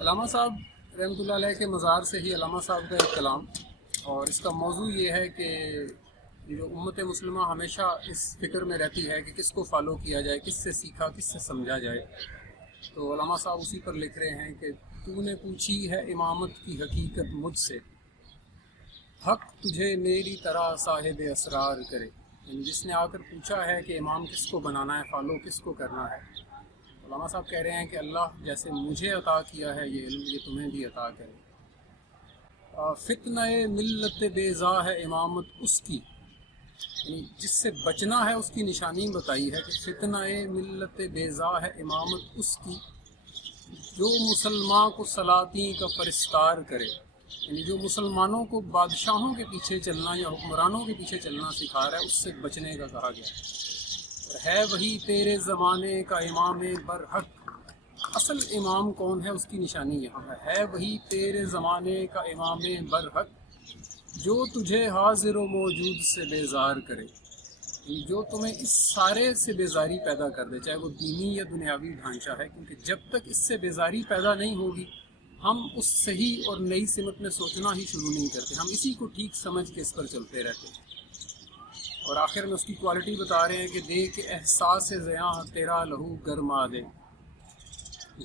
علامہ صاحب رحمۃ اللہ علیہ کے مزار سے ہی علامہ صاحب کا ایک کلام، اور اس کا موضوع یہ ہے کہ جو امت مسلمہ ہمیشہ اس فکر میں رہتی ہے کہ کس کو فالو کیا جائے، کس سے سیکھا، کس سے سمجھا جائے۔ تو علامہ صاحب اسی پر لکھ رہے ہیں کہ تو نے پوچھی ہے امامت کی حقیقت مجھ سے، حق تجھے میری طرح صاحب اسرار کرے۔ یعنی جس نے آ کر پوچھا ہے کہ امام کس کو بنانا ہے، فالو کس کو کرنا ہے، علامہ صاحب کہہ رہے ہیں کہ اللہ جیسے مجھے عطا کیا ہے یہ علم، یہ تمہیں بھی عطا کرے۔ فتنہ ملت بیضا ہے امامت اس کی، یعنی جس سے بچنا ہے اس کی نشانی بتائی ہے کہ فتنہ ملت بیضا ہے امامت اس کی، جو مسلمان کو سلاطین کا پرستار کرے۔ یعنی جو مسلمانوں کو بادشاہوں کے پیچھے چلنا یا حکمرانوں کے پیچھے چلنا سکھا رہا ہے، اس سے بچنے کا کہا گیا ہے وہی تیرے زمانے کا امام برحق۔ اصل امام کون ہے، اس کی نشانی یہاں ہے وہی تیرے زمانے کا امام برحق، جو تجھے حاضر و موجود سے بیزار کرے۔ جو تمہیں اس سارے سے بیزاری پیدا کر دے، چاہے وہ دینی یا دنیاوی ڈھانچہ ہے، کیونکہ جب تک اس سے بیزاری پیدا نہیں ہوگی ہم اس صحیح اور نئی سمت میں سوچنا ہی شروع نہیں کرتے، ہم اسی کو ٹھیک سمجھ کے اس پر چلتے رہتے ہیں۔ اور آخر میں اس کی کوالٹی بتا رہے ہیں کہ دیکھ احساس زیاں تیرا لہو گرما دے،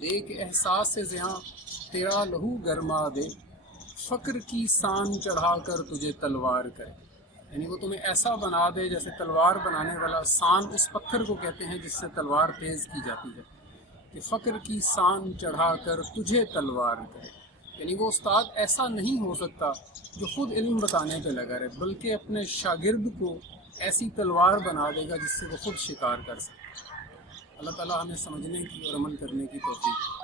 دیکھ احساس زیاں تیرا لہو گرما دے، فقر کی سان چڑھا کر تجھے تلوار کرے۔ یعنی وہ تمہیں ایسا بنا دے جیسے تلوار بنانے والا، سان اس پتھر کو کہتے ہیں جس سے تلوار تیز کی جاتی ہے، کہ فقر کی سان چڑھا کر تجھے تلوار کرے۔ یعنی وہ استاد ایسا نہیں ہو سکتا جو خود علم بتانے پہ لگا رہے، بلکہ اپنے شاگرد کو ایسی تلوار بنا دے گا جس سے وہ خود شکار کر سکے۔ اللہ تعالیٰ ہمیں سمجھنے کی اور عمل کرنے کی توفیق۔